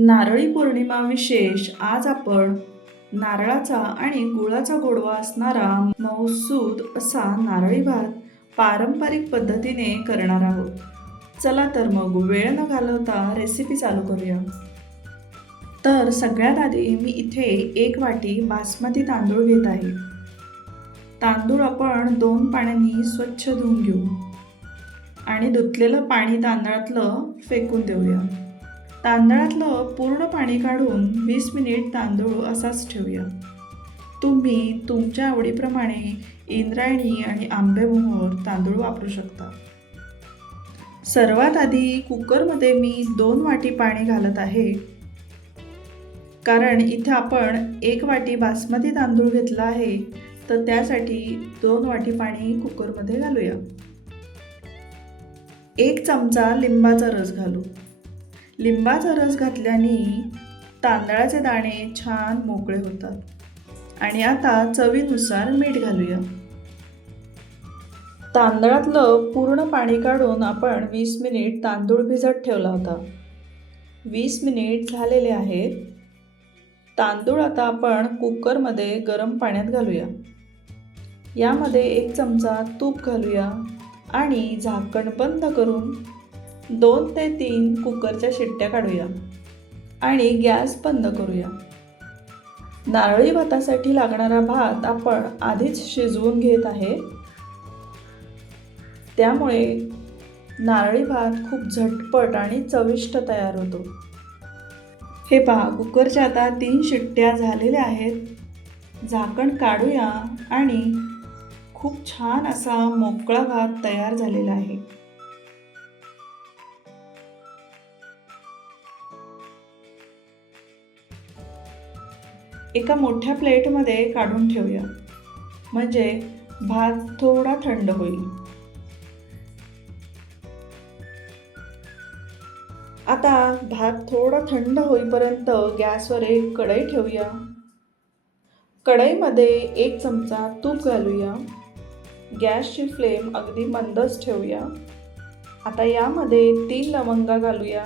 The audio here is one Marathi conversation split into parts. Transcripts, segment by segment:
नारळी पौर्णिमा विशेष आज आपण नारळाचा आणि गुळाचा गोडवा असणारा मौसूद असा नारळी भात पारंपरिक पद्धतीने करणार आहोत। चला तर मग वेळ न घालवता रेसिपी चालू करूया। तर सगळ्यात आधी मी इथे 1 वाटी बासमती तांदूळ घेत आहे। तांदूळ आपण 2 पाण्याने स्वच्छ धुवून घेऊ आणि धुतलेलं पाणी तांदळातलं फेकून देऊया। तांदळातलं पूर्ण पाणी काढून 20 मिनिट तांदूळ असाच ठेवूया। तुम्ही तुमच्या आवडीप्रमाणे इंद्रायणी आणि आंबेमोहोर तांदूळ वापरू शकता। सर्वात आधी कुकरमध्ये मी 2 वाटी पाणी घालत आहे, कारण इथे आपण 1 वाटी बासमती तांदूळ घेतला आहे, तर त्यासाठी 2 वाटी पाणी कुकरमध्ये घालूया। 1 चमचा लिंबाचा रस घालू। लिंबाचा रस घातल्याने तांदळाचे दाणे छान मोकळे होतात। आणि आता चवीनुसार मीठ घालूया। तांदळातलं पूर्ण पाणी काढून आपण 20 मिनिट तांदूळ भिजत ठेवला होता। 20 मिनिट झालेले आहेत। तांदूळ आता आपण कुकरमध्ये गरम पाण्यात घालूया। यामध्ये 1 चमचा तूप घालूया आणि झाकण बंद करून 2 ते 3 कुकरच्या शिट्ट्या काढूया आणि गॅस बंद करूया। नारळी भातासाठी लागणारा भात आपण आधीच शिजवून घेत आहे, त्यामुळे नारळी भात खूप झटपट आणि चविष्ट तयार होतो। हे पहा, कुकरच्या आता 3 शिट्ट्या झालेल्या आहेत। झाकण काढूया आणि खूप छान असा मोकळा भात तयार झालेला आहे। एका मोठ्या प्लेटमध्ये काढून ठेवूया, म्हणजे भात थोडा थंड होईल। आता भात थोडा थंड होईपर्यंत गॅसवर एक कढई ठेवूया। कढईमध्ये 1 चमचा तूप घालूया। गॅसची फ्लेम अगदी मंदच ठेवूया। आता यामध्ये 3 लवंगा घालूया।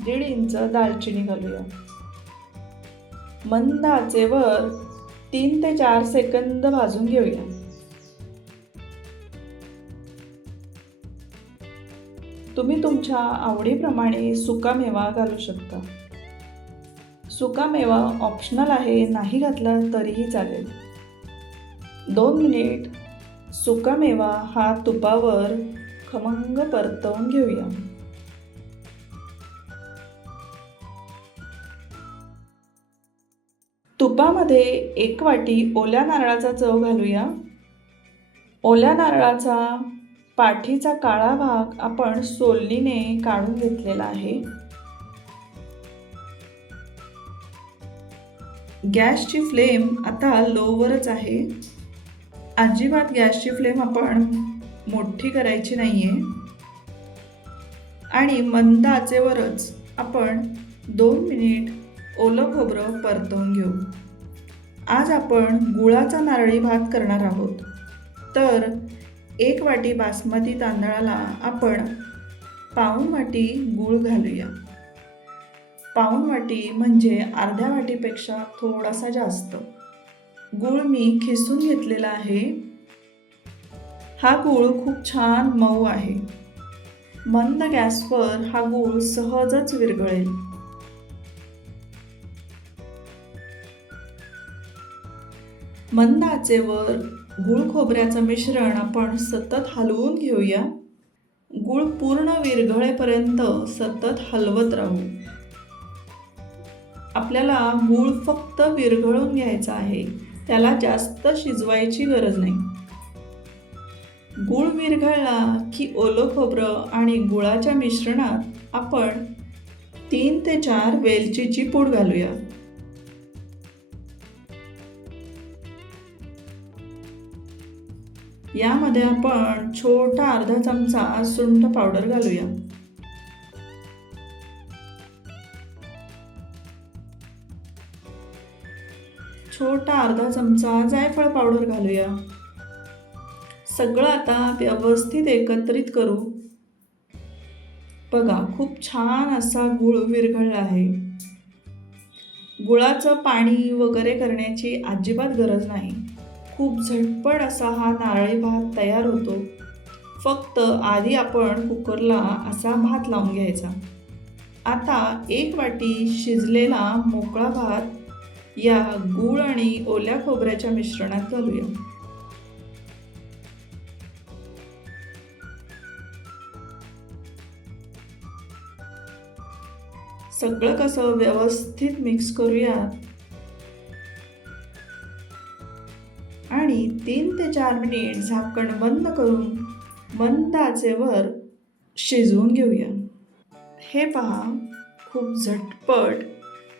1.5 इंच दालचिनी घालूया। मंद आचेवर 3 ते 4 सेकंद भाजून घेऊया। तुम्ही तुमच्या आवडीप्रमाणे सुकामेवा घालू शकता। सुकामेवा ऑप्शनल आहे, नाही घातला तरीही चालेल। 2 मिनिट सुकामेवा हा तुपावर खमंग परतवून घेऊया। तुपामध्ये 1 वाटी ओल्या नारळाचा चव घालूया। ओल्या नारळाचा पाठीचा काळा भाग आपण सोलणीने काढून घेतलेला आहे। गॅसची फ्लेम आता लोवरच आहे। अजिबात गॅसची फ्लेम आपण मोठी करायची नाहीये आणि मंद आचेवरच आपण 2 मिनिट ओलं खोबरं परतवून घेऊ। आज आपण गुळाचा नारळी भात करणार आहोत, तर 1 वाटी बासमती तांदळाला आपण पाऊण वाटी गूळ घालूया। पाऊण वाटी म्हणजे अर्ध्या वाटीपेक्षा थोडासा जास्त। गूळ मी खिसून घेतलेला आहे। हा गूळ खूप छान मऊ आहे। मंद गॅसवर हा गूळ सहजच विरघळेल। मंद आचेवर गूळ खोबऱ्याचं मिश्रण आपण सतत हलवून घेऊया। गूळ पूर्ण विरघळेपर्यंत सतत हलवत राहू। आपल्याला गूळ फक्त विरघळून घ्यायचा आहे, त्याला जास्त शिजवायची गरज नाही। गूळ विरघळला की ओलं खोबरं आणि गुळाच्या मिश्रणात आपण 3 ते 4 वेलचीची पूड घालूया। यामध्ये आपण छोटा अर्धा चमचा सुंठ पावडर घालूया। छोटा अर्धा चमचा जायफळ पावडर घालूया। सगळं आता व्यवस्थित एकत्रित करू। बघा, खूप छान असा गूळ विरघळला आहे. गुळाचं पाणी वगैरे करण्याची अजिबात गरज नाही. खूप झटपट असा हा नारळी भात तयार होतो. फक्त आधी आपण कुकरला असा भात लावून घ्यायचा. आता 1 वाटी शिजलेला मोकळा भात या गूळ आणि ओल्या खोबऱ्याच्या मिश्रणात घालूया. सगळं कसं व्यवस्थित मिक्स करूया आणि 3 ते 4 मिनिट झाकण बंद करून मंद आचेवर शिजवून घेऊया. हे पहा, खूप झटपट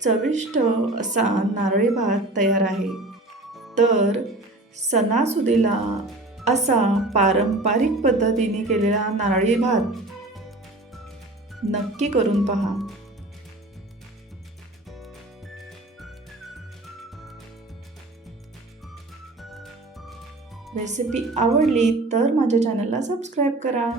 चविष्ट असा नारळी भात तयार आहे. तर सणासुदीला असा पारंपरिक पद्धतीने केलेला नारळी भात नक्की करून पहा. रेसिपी आवडली तर माझ्या चॅनलला सबस्क्राईब करा.